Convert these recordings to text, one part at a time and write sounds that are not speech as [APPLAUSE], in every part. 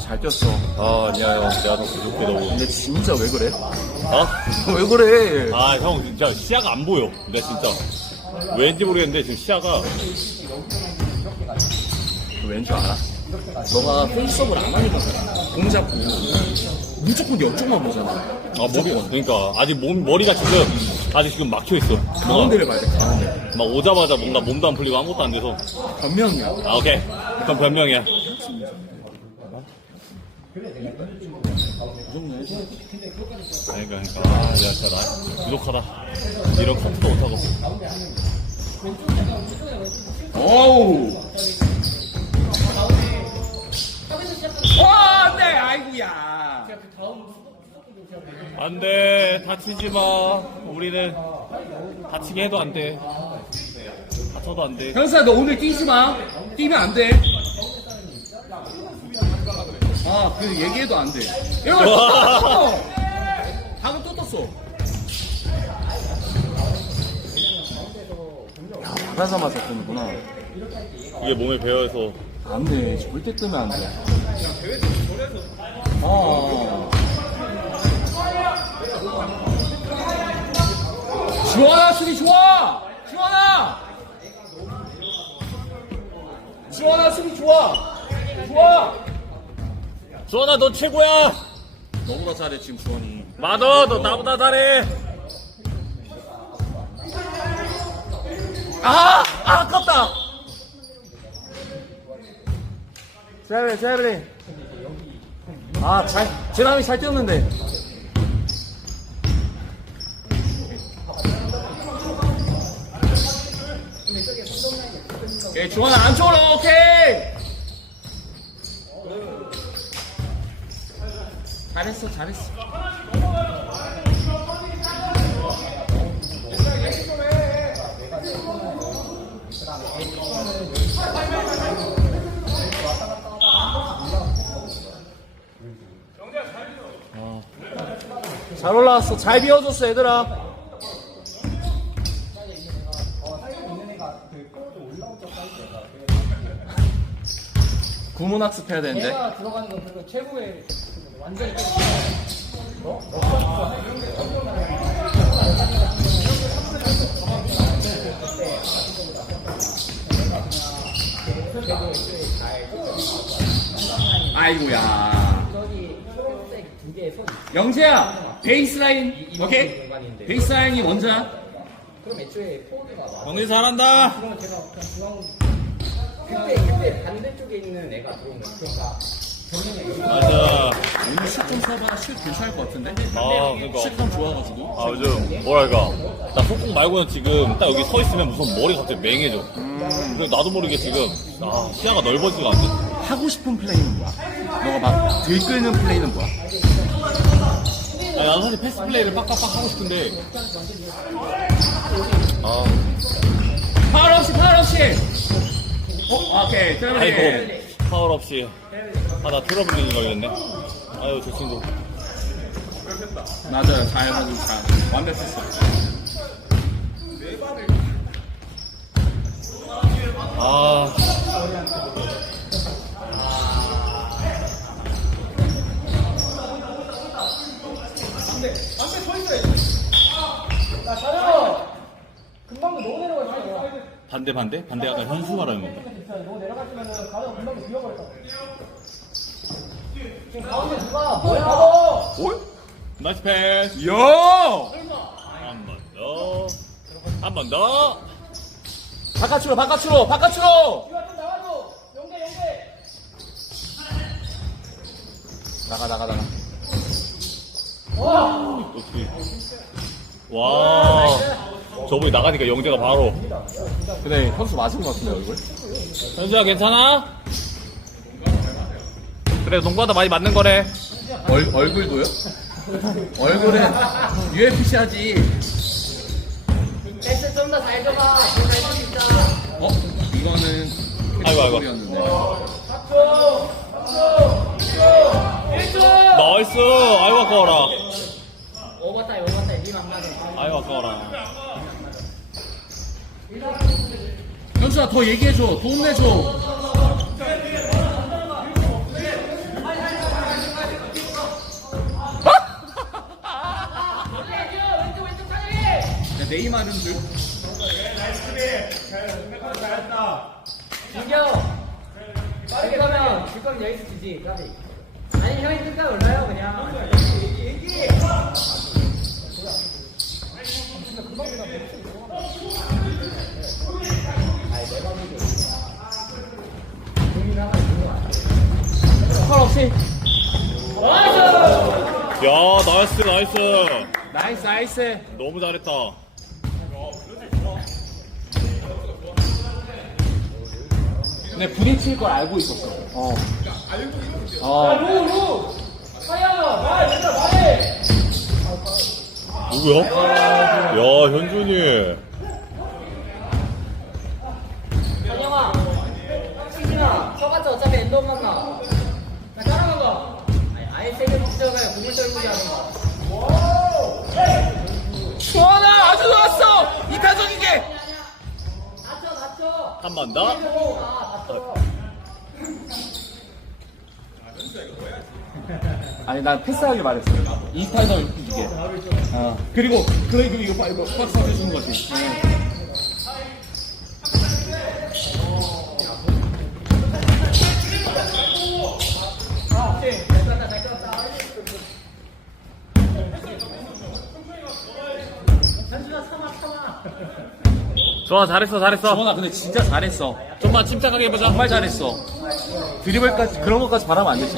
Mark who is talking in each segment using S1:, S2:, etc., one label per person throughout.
S1: 잘 뛰었어.
S2: 아 아니야 형 내가 너 부족해 너무
S1: 근데 진짜 왜 그래?
S2: 어? [LAUGHS]
S1: 왜 그래?
S2: 아 형 진짜 시야가 안 보여 내가 진짜 왠지 모르겠는데 지금 시야가
S1: 왠줄 알아? 너가 페이스업을 안 하니까 그래. 공 잡고 무조건 옆쪽만 보잖아.
S2: 아 머리 그러니까 아직 몸 머리가 지금 아직 지금 막혀 있어 뭔가
S1: 가운데를 봐야 돼, 가운데.
S2: 막 오자마자 뭔가 몸도 안 풀리고 아무것도 안 돼서
S1: 변명이야.
S2: 아 오케이 그럼 변명이야 그러니까 그러니까 아 내가 진짜 나 부족하다 이런 커트도 못하고
S1: 어우! 와, 네, 아이고야.
S2: 안돼 다치지 마 우리는 다치게 해도 안돼 다쳐도 안돼
S1: 현수야, 너 오늘 뛰지 마. 뛰면 안 돼. 아, 그 얘기해도 안 돼. 이거 또 떴어! 방금 또 떴어. 야, 나가자마자 뜨는구나.
S2: 이게 몸에 배어서
S1: 안 돼. 절대 뜨면 안 돼. 아. 지원아, 수비 좋아! 지원아! 지원아, 수비 좋아! 좋아!
S2: 주원아 너 최고야
S1: 너보다 잘해, 지금 지원이.
S2: 맞아 너 나보다 잘해
S1: 아! 아, 아깝다! 제블리, 제블리. 아, 잘, 제남이 잘 뛰었는데. 오케이, 주원아, 안쪽으로, 오케이! 잘했어, 잘했어. 잘 올라왔어. 잘 비워줬어, 얘들아. 구문학습 해야 되는데.
S3: 얘가 들어가는 건 최고의 완전히
S1: 아이고야. 영재야, 베이스라인, 오케이? 베이스라인이 먼저야.
S3: 그럼 애초에 포드가 와
S2: 정리 잘한다
S3: 그러면 제가 그냥 중앙 그때 그때 반대쪽에 있는 애가 들어오는 그러니까
S2: 맞아
S1: 오늘 슛좀 써봐. 슛 괜찮을 것 같은데?
S2: 아 그러니까
S1: 슛감 좋아가지고.
S2: 아 요즘 뭐랄까 나 속공 말고는 지금 딱 여기 서 있으면 무슨 머리가 갑자기 맹해져 그리고 나도 모르게 지금 아 시야가 넓어지가 않네
S1: 하고 싶은 플레이는 뭐야? 너가 막 들끓는 플레이는 뭐야?
S2: 아, 나는 사실 패스 플레이를 빡빡빡 하고 싶은데 아
S1: 파울 없이, 파울 없이! 어, 오케이. 트래블
S2: 아이고 파울 없이 아나 트러블링이 걸렸네. 아유 저 친구.
S1: 맞아요. 잘 가지고 잘. 완벽했어.
S2: 아.
S3: 금방도 너무 내려가지고.
S2: 반대 반대? 반대 아까 현수 말하는 건가?
S3: 너무 내려가시면은 가다가 금방도 비워버렸다 지금 가운데 누가 뭐야 가봐
S2: 나이스 패스
S1: 야!
S2: 한번 더 한 번 더
S1: 바깥으로, 바깥으로, 바깥으로! 나가, 나가, 나가.
S2: 어떻게 와 저분이 나가니까 영재가 바로
S1: 근데 현수 맞은 것 같은데, 얼굴?
S2: 현수야 괜찮아? 그래 농구하다 많이 맞는 거래
S1: 얼, 얼굴도요? 얼굴은 UFC 하지.
S3: 패스 좀 더 잘 줘봐 잘수 있다
S1: 어? 이거는
S2: 아이고, 아이고.
S1: 였는데
S2: 나이스 아이고 아까워라
S3: 오버타임 오버타임 니만 맞아
S2: 아이고 아까워라
S1: 현수야 더 얘기해줘. 돈 내줘. 네이마르인 줄.
S3: 진겨 빠르게 가면 줄 거면 여기서 주지 까비 아니 형이 끝까지 올라요 그냥.
S1: 컬 없이.
S2: 야 나이스 나이스.
S1: 나이스 나이스.
S2: 너무 잘했다
S1: 내 부딪힐 걸 알고 있었어. 어. 어.
S2: 누구야? 야 현준이
S3: 현영아 승진아 서봤자 어차피 엔더 만나 나 따라가봐 아예 세게 붙여가요 공을 떨구지 않은 거
S1: 수원아 아주 좋았어. 이타적이게.
S3: 다쳐 다쳐
S2: 한 번 더.
S3: 아
S1: 아니 난 패스하게 말했어. 이타적 이게. 어. 그리고 그리고 이거 봐 이거 박스 해주는 거지.
S3: 현준아 참아 참아
S2: 좋아 잘했어 잘했어
S1: 수원아 근데 진짜 잘했어.
S2: 좀만 침착하게 해보자
S1: 정말 잘했어. 드리블까지 그런 것까지 바라면 안 되지.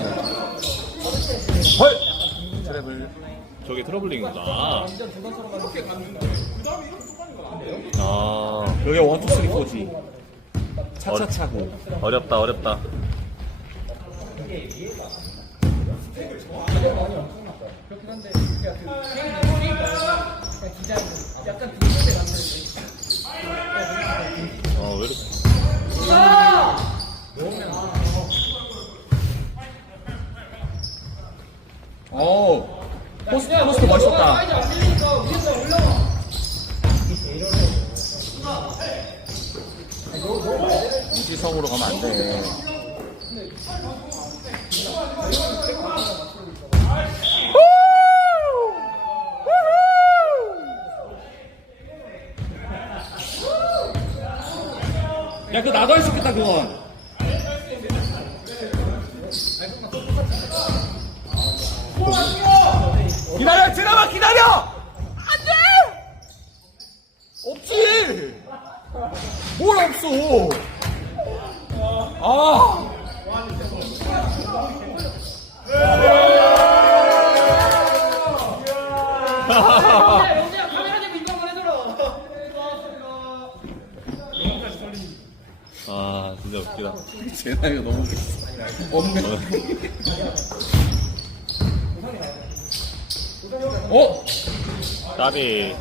S1: 헐. 트래블.
S2: 저게 트러블링이구나 아
S1: 여기 원투 쓰리 포지. 차차차고.
S2: 어렵다 어렵다 어왜 이렇게
S1: 어. 포스 포스트 멋있었다. 이지성으로 가면 안 돼. 야, 그 나도 할 수 있겠다, 그건. 기다려, 드라마 기다려! 안 돼! 없지! 뭘 없어! 아!
S3: 영재야 카메라 대고 인정 보내줘라
S2: 아 진짜 웃기다
S1: 제 나이가 너무 없네. 어?
S2: 까비